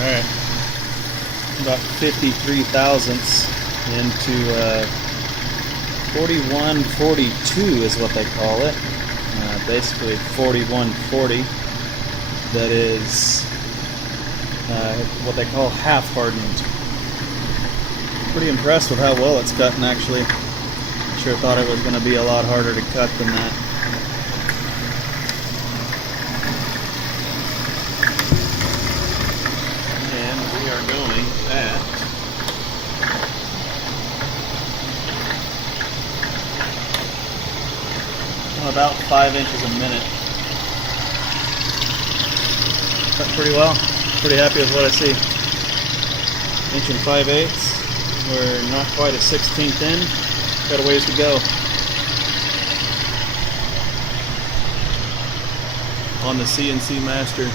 Alright, about 53 thousandths into 4142 is what they call it. Basically 4140. That is what they call half hardened. Pretty impressed with how well it's cutting, actually. Sure thought it was going to be a lot harder to cut than that. And we are going at about 5 inches a minute. Cut pretty well. Pretty happy with what I see. 1 5/8. We're not quite a 16th in. Got a ways to go. On the CNC Master.